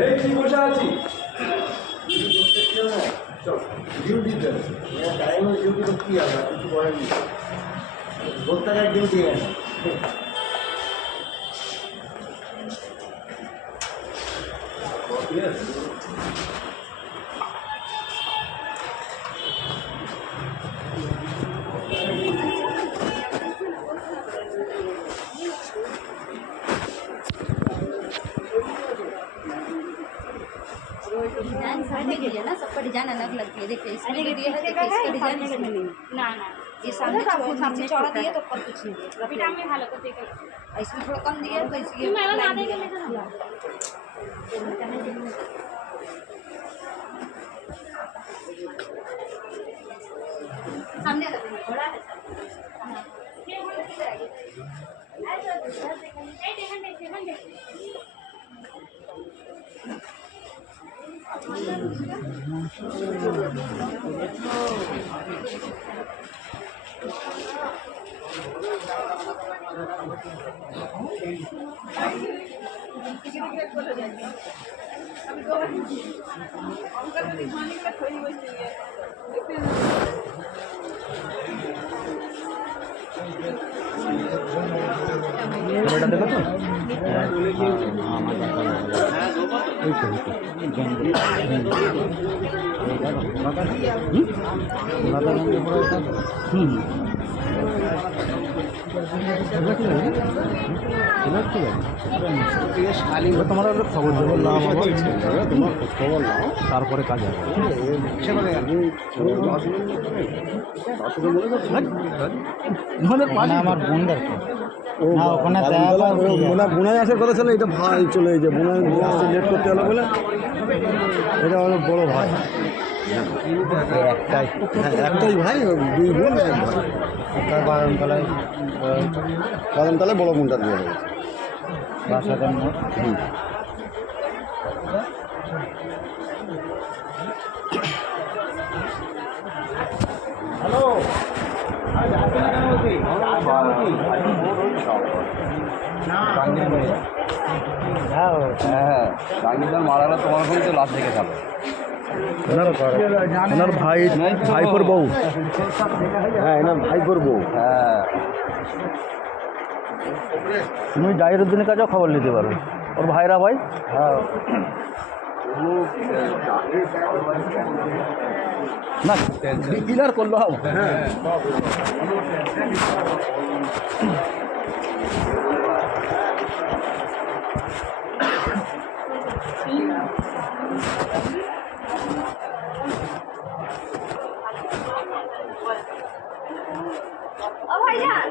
এই কি বসে আছি ডিউটিতে টাইম ডিউটি তো কী হবে কিছু বলেনি প্রত্যেকের ডিউটি আছে डिजाइन सामने के लिए ना सबका डिजाइन अलग अलग है। देखिए इसमें जो दिया है देखिए इसका डिजाइन इसमें नहीं ना ना ये सामने सामने चौड़ा दिया तो ऊपर कुछ नहीं दिया पिटा में भालो को देख और इसमें थोड़ा कम दिया तो इसलिए मैं ना लाइन देखे दिया। लेकर सामने थोड़ा है ये बोल किधर आ गया ऐसा देखिए এটা দেখো তো এই ছবিটা তোমার খবর দেবো নাও তোমার খবর নাও তারপরে কাজ হবে আমার বোনদের বোনাই আসার কথা ছিল এটা ভাই চলে যে বোনাই আসতে লেট করতে হলো বলে এটা হলো বড় ভাই একটাই ভাই দুই বোন এক ভাই একটা বাদামতলায় বড় বোনটা দিয়ে হবে বাসাদার মোট হ্যালো হ্যাঁ গাঙ্গিদার মারারা তোমার ওখানে তো লাশ দেখে যাবে ওনার ভাইপোর বউ হ্যাঁ এনার ভাইপোর বউ হ্যাঁ তুমি জাহিরুদ্দিনের কাছেও খবর নিতে পারো ওর ভাইরা ভাই হ্যাঁ না ক্লিয়ার করলো হ্যাঁ ओ भाईजान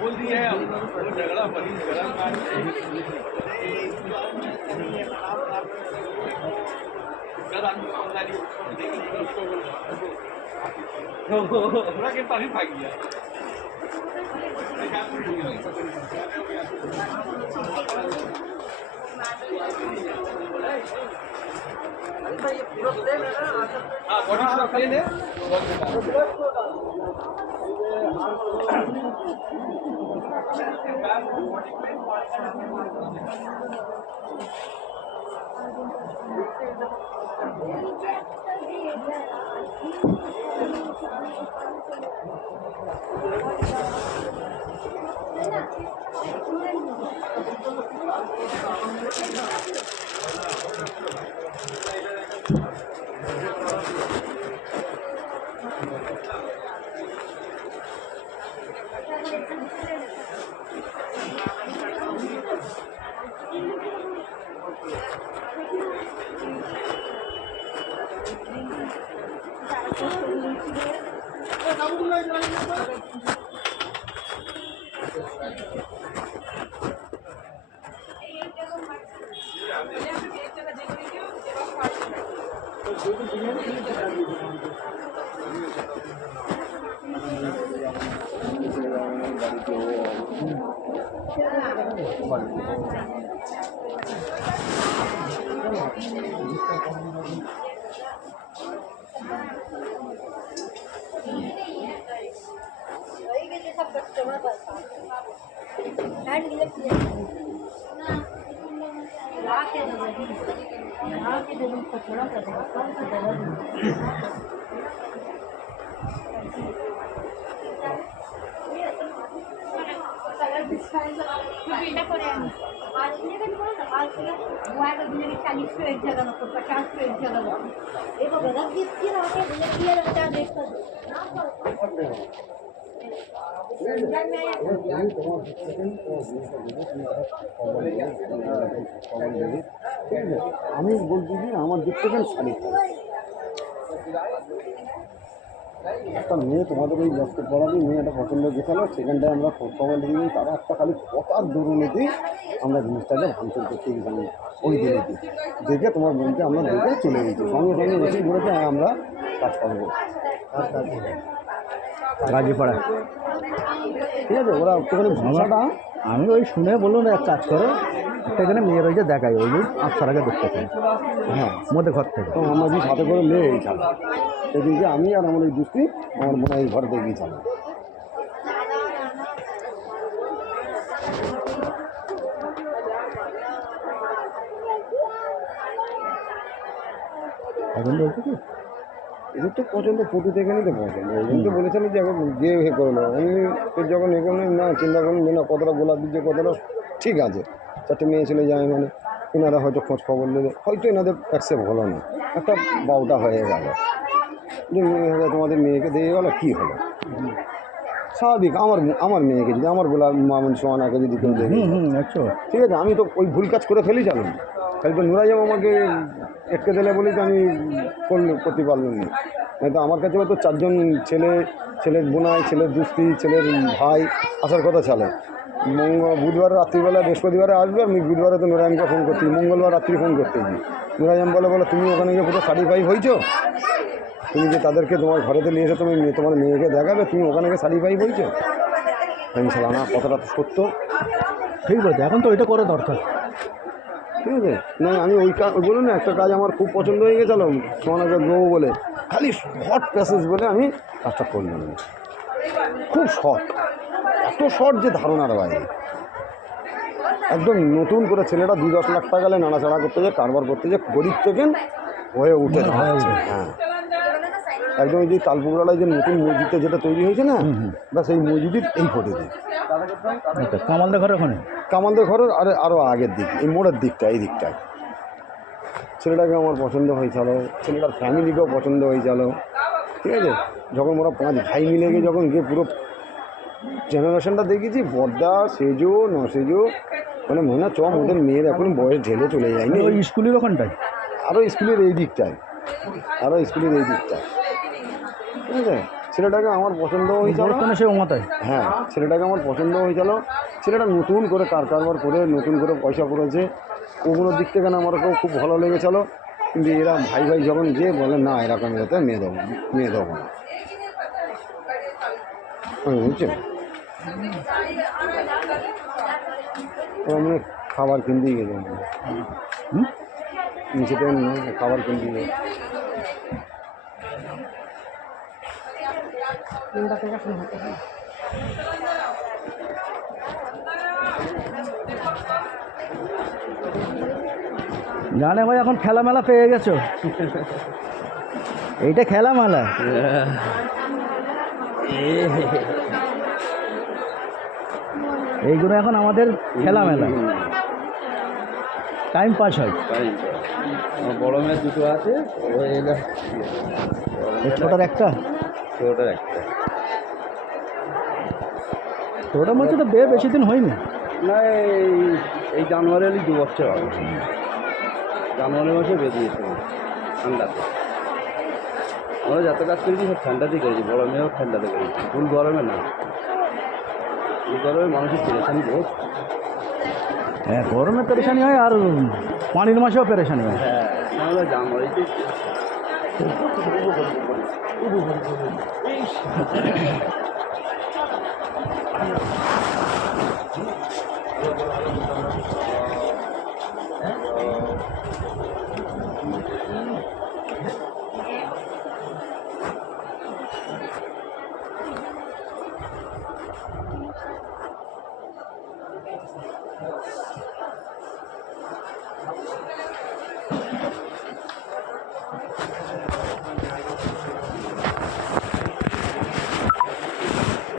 बोल दिए है झगड़ा बड़ी झगड़ा के तारीफ आ गया हाँ बॉडी पूरा प्लेन है बिल्डअप हो रहा है आज इतने का बोला था आज का वो आएगा दुनिया में 40 पे एक जगह पर 50 पे एक जगह पर देखो गलत किसकी रहा है दुनिया की बता देख कर আমি বলছি যে আমার দিক থেকে শাড়ি একটা মেয়ে তোমাদের ওই ব্যস্ত পড়াবি মেয়েটা পছন্দ গেছিলো সেখানটায় আমরা খবর নিয়ে তারা একটা খালি কথার দরুনেতেই আমরা জিনিসটাকে ভাঙচুর করতে গেছিলাম ওই দিনেতে দেখে তোমার বোনকে আমরা দেখে চলে গেছি সঙ্গে সঙ্গে এসে বলেছে হ্যাঁ আমরা কাজ করবো গাজীপাড়া ঠিক আছে ওরা একটুখানি ভাষাটা আমি ওই শুনে বললো না এক কাজ করো একটা এখানে মেয়ের ওই যে দেখাই ওই যে আচ্ছাটাকে দেখতে পাই হ্যাঁ মধ্যে ঘর থেকে তো আমরা যে সাথে করে নিয়ে গেছিলাম সেদিনকে আমি আর আমার ওই দুষ্টি আমার মনে হয় ঘরে দিয়ে গিয়েছিলাম এখন বলছো কি এদের তো পছন্দ ফটো দেখে নিতে পছন্দ ওই জন্য তো বলেছিলাম যে এখন গিয়ে হে করলো আমি তোর যখন এ করলাম না চিন্তা করলাম যে না কতটা গোলাপ দিচ্ছে কতটা ঠিক আছে চারটে মেয়ে চলে যায় মানে এনারা হয়তো খোঁজ খবর নেবে হয়তো এনাদের অ্যাকসেপ্ট হলো না একটা বাউটা হয়ে গেল যে মেয়ে হবে তোমাদের মেয়েকে দিয়ে গেলো কী হলো স্বাভাবিক আমার মেয়েকে যদি আমার গোলাপ মামুন সোহানাকে যদি কেউ দেখে ঠিক আছে আমি তো ওই ভুল কাজ করে ফেলি চালুন খালি তো নুরাইজাম আমাকে এটকে দিলে বলেই তো আমি করতে পারলাম না নয়তো আমার কাছেও তো চারজন ছেলের বোনাই ছেলের দুস্তি ছেলের ভাই আসার কথা চলে বুধবার রাত্রিবেলা বৃহস্পতিবারে আসবে আমি বুধবারে তো নুরাইমকে ফোন করতে মঙ্গলবার রাত্রি ফোন করতেছি নুরাইম বলে তুমি ওখানে গিয়ে পুরো সার্টিফাই হয়েছো তুমি যে তাদেরকে তোমার ঘরেতে নিয়ে এসে তুমি তোমার মেয়েকে দেখাবে তুমি ওখানে গিয়ে সার্টিফাই হয়েছো আমি সালা না কথাটা তো সত্য ঠিক আছে এখন তো ওইটা করে দরকার ঠিক আছে না আমি ওই কাজ বলুন না একটা কাজ আমার খুব পছন্দ হয়ে গেছিলো সোনাকে গ্রহ বলে খালি শর্ট প্যাসেজ বলে আমি কাজটা করলাম খুব শর্ট এত শর্ট যে ধারণার বাইরে একদম নতুন করে ছেলেটা 2-10 লাখ টাকা গেলে নাড়াচাড়া করতে যায় কারবার করতে যায় গরিব থেকে হয়ে উঠে হ্যাঁ একদম যে তালপুকুরালায় যে নতুন মসজিদটা যেটা তৈরি হয়েছে না বা সেই মসজিদের এই ফটোতে কামালদের ঘরের ওখানে কামালদের ঘরের আরও আগের দিক এই মোড়ের দিকটা এই দিকটায় ছেলেটাকে আমার পছন্দ হয়েছিল ছেলেটার ফ্যামিলিকেও পছন্দ হয়েছিল ঠিক আছে যখন ওরা 5 ভাই মিলে গিয়ে যখন গিয়ে পুরো জেনারেশনটা দেখেছি বর্দা সেজো ন সেজো মানে মনে হয় ওদের মেয়ের এখন বয়স ঢেলে চলে যায়নি ওই স্কুলের ওখানটায় আরও স্কুলের এই দিকটায় ঠিক আছে ছেলেটাকে আমার পছন্দ হয়েছিল সে ওমাতায় হ্যাঁ ছেলেটাকে আমার পছন্দ হয়েছিল ছেলেটা নতুন করে কারবার করে নতুন করে পয়সা করেছে ওগুলোর দিক থেকে আমার খুব ভালো লেগেছিল কিন্তু এরা ভাই যখন গিয়ে বলে না এরকম এতে মেয়ে দেবো না বুঝছেন মানে খাবার কিনতেই গেছে নিচেতে খাবার কিনতেই গেছে জানে ভাই এখন খেলা মেলা পেয়ে গেছো এইটা খেলা মেলা এইগুলো এখন আমাদের খেলা মেলা টাইম পাস হয় বড় মেয়ের দুটো আছে ছোটার একটা ছোটার মধ্যে তো বেশি দিন হয়নি না এই জানুয়ারি 2 বছর হবে জানুয়ারি মাসে বেরিয়েছে ঠান্ডাতে আমরা যত কাজ করেছি সব ঠান্ডাতেই করেছি বড় মেয়েও ঠান্ডাতে করেছি ফুল গরমে না ফুল গরমে মানুষের পেরেশানি বহুত হ্যাঁ গরমে পেরেশানি হয় আর পানির মাসেও পেরেশানি হয় হ্যাঁ আমরা জানুয়ারিতে